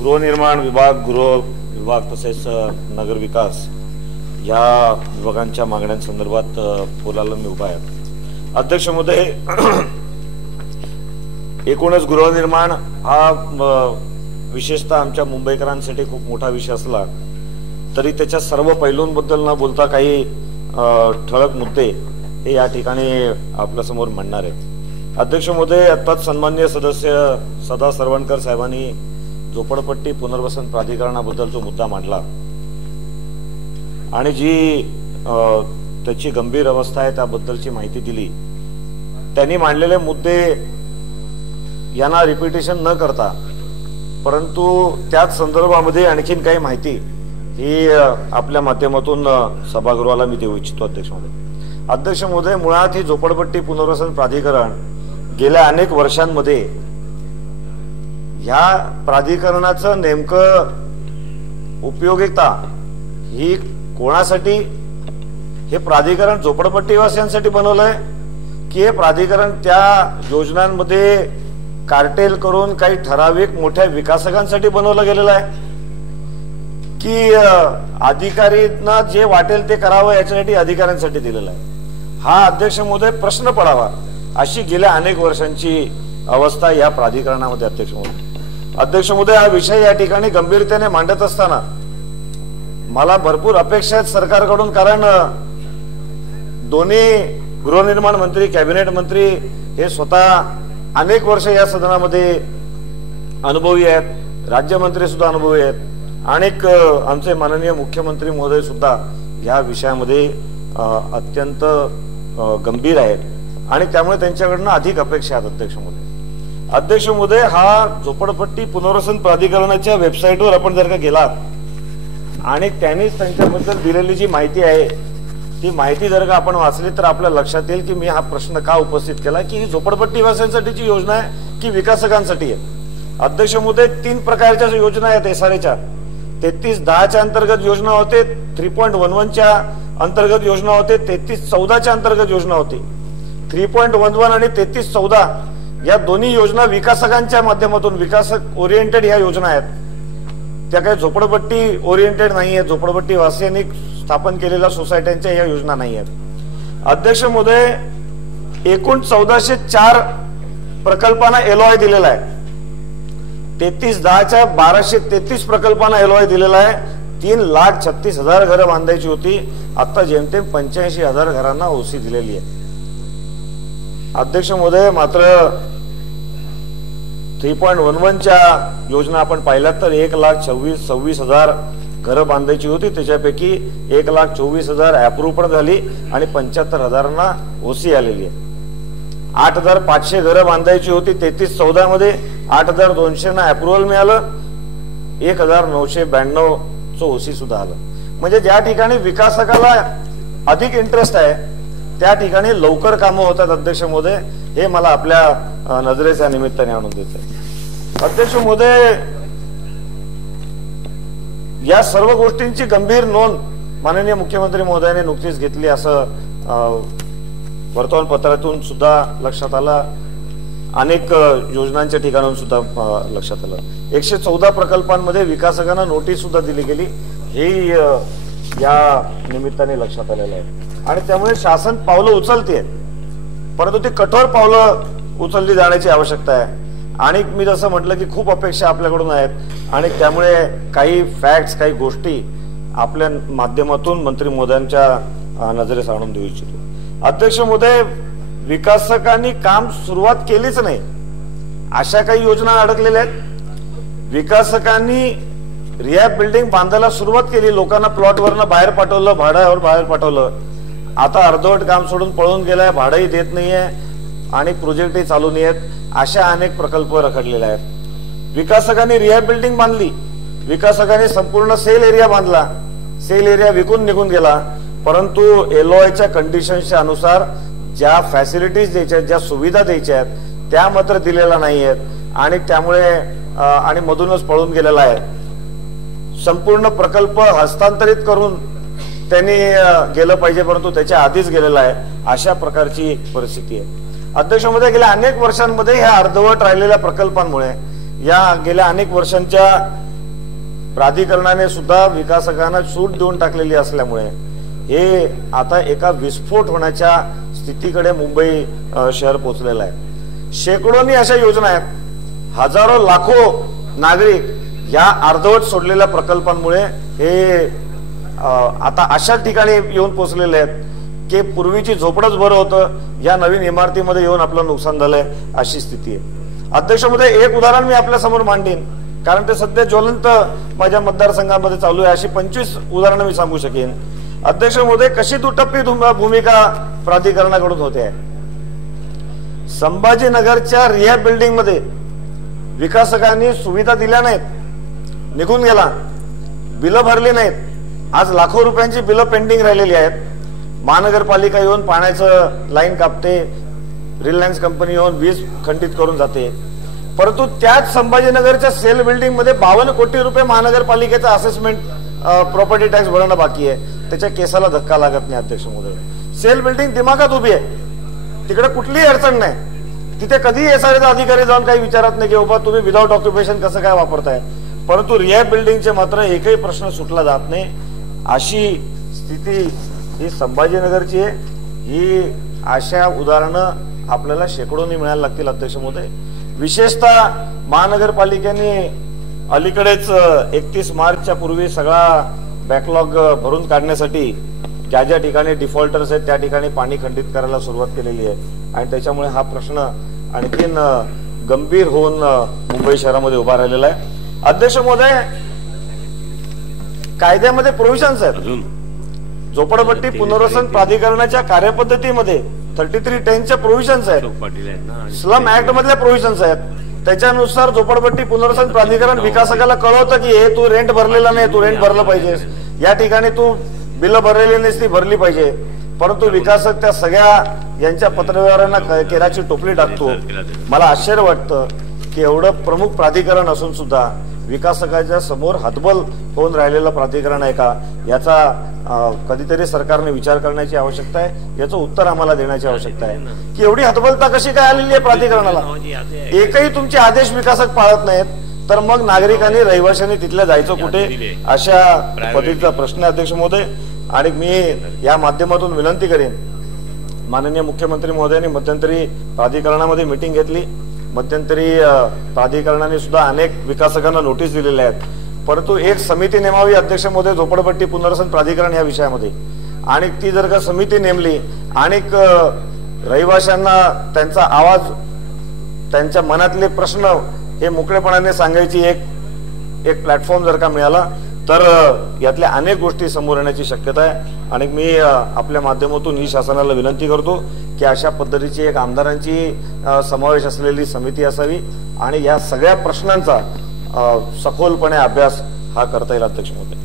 गृहनिर्माण विभाग, गृह विभाग तसेच नगर विकास या विभागांच्या मागण्यांसंदर्भात बोलायला मी उभा आहे। अध्यक्ष महोदय, एकूणच गृहनिर्माण हा विशेषतः आमच्या मुंबईकरांसाठी खूप मोठा विषय असला तरी त्याच्या सर्व पैलूंबद्दल न बोलता काही ठळक मुद्दे हे या ठिकाणी आपल्या समोर मांडणार आहे। अध्यक्ष महोदय, आत्ताच सन्माननीय सदस्य सदा सरवणकर साहेबांनी झोपडपट्टी पुनर्वसन प्राधिकरणाबद्दल जो मुद्दा मांडला आणि जी त्याची गंभीर अवस्था आहे त्याबद्दलची माहिती दिली, त्यांनी मांडलेले मुद्दे यांना रिपिटेशन न करता परंतु त्याच संदर्भामध्ये आणखीन काही माहिती ही आपल्या माध्यमातून सभागृहाला मी देऊ इच्छितो। अध्यक्ष महोदय, मुळात ही झोपडपट्टी पुनर्वसन प्राधिकरण गेल्या अनेक वर्षांमध्ये ह्या प्राधिकरणाचं नेमकं उपयोगिता ही कोणासाठी, हे प्राधिकरण झोपडपट्टीवासियांसाठी बनवलंय की हे प्राधिकरण त्या योजनांमध्ये कार्टेल करून काही ठराविक मोठ्या विकासकांसाठी बनवलं गेलेलं आहे की अधिकाऱ्यांना जे वाटेल ते करावं याच्यासाठी अधिकाऱ्यांसाठी दिलेलं आहे? हा अध्यक्ष महोदय प्रश्न पडावा अशी गेल्या अनेक वर्षांची अवस्था या प्राधिकरणामध्ये। अध्यक्ष महोदय, हा विषय या ठिकाणी गंभीरतेने मांडत असताना मला भरपूर अपेक्षा आहेत सरकारकडून, कारण दोन्ही गृहनिर्माण मंत्री, कॅबिनेट मंत्री हे स्वतः अनेक वर्ष या सदनामध्ये अनुभवी आहेत, राज्यमंत्री सुद्धा अनुभवी आहेत, अनेक आमचे माननीय मुख्यमंत्री महोदय सुद्धा या विषयामध्ये अत्यंत गंभीर आहेत आणि त्यामुळे त्यांच्याकडनं अधिक अपेक्षा आहेत। अध्यक्ष महोदय, हा झोपडपट्टी पुनर्वसन प्राधिकरणाच्या वेबसाईटवर आपण जर का गेलात आणि त्यांनीच त्यांच्याबद्दल दिलेली जी माहिती आहे ती माहिती जर का आपण वाचली तर आपल्या लक्षात येईल की मी हा प्रश्न का उपस्थित केला की ही झोपडपट्टीवासियांसाठीची योजना आहे की विकासकांसाठी आहे। अध्यक्ष महोदय, 3 प्रकारच्या योजना आहेत एसआरएच्या। 3310च्या अंतर्गत योजना होते, 3.11च्या अंतर्गत योजना होते, 3314च्या अंतर्गत योजना होती। 3.11 आणि 3314 या दोन्ही योजना विकासकांच्या माध्यमातून, विकासक ओरिएंटेड या योजना आहेत, त्या काही झोपडपट्टी ओरिएंटेड नाही आहेत, झोपडपट्टी वासियांनी स्थापन केलेल्या सोसायट्यांच्या या योजना नाही आहेत। अध्यक्ष महोदय, एकूण 1404 प्रकल्पांना एलओआय दिलेला आहे। 3310च्या 1233 प्रकल्पांना एलओआय दिलेला आहे। 3,36,000 घरं बांधायची होती, आता जेमतेम 85,000 घरांना ओसी दिलेली आहे। अध्यक्ष महोदय, मात्र 3.11च्या योजना आपण पाहिल्यात तर 1,26,000 घरं बांधायची होती, त्याच्यापैकी 1,24,000 अप्रूव्ह पण झाली आणि 75,000 ओसी आलेली आहे। 8,500 घरं बांधायची होती 3314 मध्ये, 8,200 अप्रुव्हल मिळालं, 1,992 ओसी सुद्धा आलं। म्हणजे ज्या ठिकाणी विकासकाला अधिक इंटरेस्ट आहे त्या ठिकाणी लवकर कामं होतात। अध्यक्ष महोदय, हे मला आपल्या नजरेच्या निमित्ताने आणून देत आहे। अध्यक्ष महोदय, या सर्व गोष्टींची गंभीर नोंद माननीय मुख्यमंत्री महोदयांनी नुकतीच घेतली असं वर्तमानपत्रातून सुद्धा लक्षात आलं, अनेक योजनांच्या ठिकाणाहून सुद्धा लक्षात आलं। 114 प्रकल्पांमध्ये विकासकांना नोटीस सुद्धा दिली गेली, हे या निमित्ताने लक्षात आलेलं आहे आणि त्यामुळे शासन पावलं उचलते, परंतु ती कठोर पावलं उचलली जाण्याची आवश्यकता आहे। आणि मी जसं म्हटलं की खूप अपेक्षा आपल्याकडून आहेत आणि त्यामुळे काही फॅक्ट्स, काही गोष्टी आपल्या माध्यमातून मंत्री महोदयांच्या नजरेस आणून देऊ इच्छितो। अध्यक्ष महोदय, विकासकांनी काम सुरुवात केलीच नाही अशा काही योजना अडकलेल्या आहेत। विकासकांनी रिहॅब बिल्डिंग बांधायला सुरुवात केली, लोकांना प्लॉटवरनं बाहेर पाठवलं, भाड्यावर बाहेर पाठवलं, आता अर्धवट काम सोडून पळून गेलाय, भाडंही देत नाहीये आणि प्रोजेक्टही चालू नाहीयेत, अशा अनेक प्रकल्प रखडलेले आहेत। विकासकांनी रिहॅब बिल्डिंग बांधली, विकासकांनी संपूर्ण सेल एरिया बांधला, सेल एरिया विकून निघून गेला, परंतु एलओआयच्या कंडिशन्सच्या अनुसार ज्या फॅसिलिटीज द्यायच्या आहेत, ज्या सुविधा द्यायच्या आहेत त्या मात्र दिलेल्या नाही आहेत आणि त्यामुळे आणि मधूनच पळून गेलेला आहे। संपूर्ण प्रकल्प हस्तांतरित करून त्यांनी गेलं पाहिजे परंतु त्याच्या आधीच गेलेला आहे, अशा प्रकारची परिस्थिती आहे। अध्यक्ष महोदय, गेल्या अनेक वर्षांमध्ये ह्या अर्धवट राहिलेल्या प्रकल्पांमुळे, या गेल्या अनेक वर्षांच्या प्राधिकरणाने सुद्धा विकासकांना सूट देऊन टाकलेली असल्यामुळे हे आता एका विस्फोट होण्याच्या स्थितीकडे मुंबई शहर पोहोचलेलं आहे। शेकडोनी अशा योजना आहेत, हजारो लाखो नागरिक या अर्धवट सोडलेल्या प्रकल्पांमुळे हे आता अशा ठिकाणी येऊन पोहोचलेले आहेत की पूर्वीची झोपडच बरं होतं, या नवीन इमारतीमध्ये येऊन आपलं नुकसान झालंय अशी स्थिती आहे। अध्यक्ष महोदय, एक उदाहरण मी आपल्या समोर मांडीन, कारण ते सध्या ज्वलंत माझ्या मतदारसंघामध्ये चालू आहे, अशी 25 उदाहरणं मी सांगू शकेन। अध्यक्ष महोदय, कशी दुटप्पी भूमिका प्राधिकरणाकडून होते आहे। संभाजीनगरच्या रिहॅब बिल्डिंग मध्ये विकासकांनी सुविधा दिल्या नाहीत, निघून गेला, बिलं भरली नाहीत, आज लाखो रुपयांची बिलं पेंडिंग राहिलेली आहेत। महानगरपालिका येऊन पाण्याचं लाईन कापते, रिलायन्स कंपनी येऊन वीज खंडित करून जाते, परंतु त्याच संभाजीनगरच्या सेल बिल्डिंग मध्ये 52 कोटी रुपये महानगरपालिकेचं असेसमेंट प्रॉपर्टी टॅक्स भरणं बाकी आहे, त्याच्या केसाला धक्का लागत नाही। अध्यक्ष महोदय, सेल बिल्डिंग दिमागात उभी आहे, तिकडे कुठलीही अडचण नाही, तिथे कधी एसआरएचा अधिकारी जाऊन काही विचारत नाही की बाबा तुम्ही विदाउट ऑक्युपेशन कसं काय वापरताय, परंतु रिहॅब बिल्डिंगचे मात्र एकही प्रश्न सुटला जात नाही। अशी स्थिती ही संभाजीनगरची आहे। ही अशा उदाहरणं आपल्याला शेकडोनी मिळायला लागतील अध्यक्ष महोदय। विशेषतः महानगरपालिकेने अलीकडेच 31 मार्चच्या पूर्वी सगळा बॅकलॉग भरून काढण्यासाठी ज्या ज्या ठिकाणी डिफॉल्टर्स आहेत त्या ठिकाणी पाणी खंडित करायला सुरुवात केलेली आहे आणि त्याच्यामुळे हा प्रश्न आणखीन गंभीर होऊन मुंबई शहरामध्ये उभा राहिलेला आहे। अध्यक्ष महोदय, कायद्यामध्ये प्रोव्हिजन्स आहेत, झोपडपट्टी पुनर्वसन प्राधिकरणाच्या कार्यपद्धतीमध्ये 3310च्या प्रोव्हिजन्स आहेत, स्लम ऍक्ट मधल्या प्रोव्हिजन्स आहेत, त्याच्यानुसार झोपडपट्टी पुनर्वसन प्राधिकरण विकासकाला कळवतं की हे तू रेंट भरलेला नाही, तू रेंट भरलं पाहिजेस, या ठिकाणी तू बिलं भरलेली नाहीस ती भरली पाहिजे, परंतु विकासक त्या सगळ्या यांच्या पत्रव्यवहारांना केराची टोपली टाकतो। मला आश्चर्य वाटतं की एवढं प्रमुख प्राधिकरण असून सुद्धा विकासकाच्या समोर हतबल होऊन राहिलेलं प्राधिकरण आहे का, याचा कधीतरी सरकारने विचार करण्याची आवश्यकता आहे, याचं उत्तर आम्हाला देण्याची आवश्यकता आहे की एवढी हतबलता कशी काय आलेली आहे प्राधिकरणाला। एकही तुमचे आदेश विकासक पाळत नाहीत तर मग नागरिकांनी रहिवाशांनी तिथल्या जायचं कुठे, अशा पद्धतीचा प्रश्न आहे अध्यक्ष महोदय। आणि मी या माध्यमातून विनंती करेन, माननीय मुख्यमंत्री महोदयांनी मध्यंतरी प्राधिकरणामध्ये मीटिंग घेतली, मध्यंतरी प्राधिकरणाने सुद्धा अनेक विकासकांना नोटीस दिलेल्या आहेत, परंतु एक समिती नेमावी अध्यक्ष महोदय झोपडपट्टी पुनर्वसन प्राधिकरण या विषयामध्ये, आणि ती जर का समिती नेमली आणि रहिवाशांना त्यांचा आवाज, त्यांच्या मनातले प्रश्न हे मोकळेपणाने सांगायची एक प्लॅटफॉर्म जर का मिळाला तर यातल्या अनेक गोष्टी समोर येण्याची शक्यता आहे। आणि मी आपल्या माध्यमातून ही शासनाला विनंती करतो की अशा पद्धतीची एक आमदारांची समावेश असलेली समिती असावी आणि या सगळ्या प्रश्नांचा सखोलपणे अभ्यास हा करता येईल अध्यक्ष महोदय।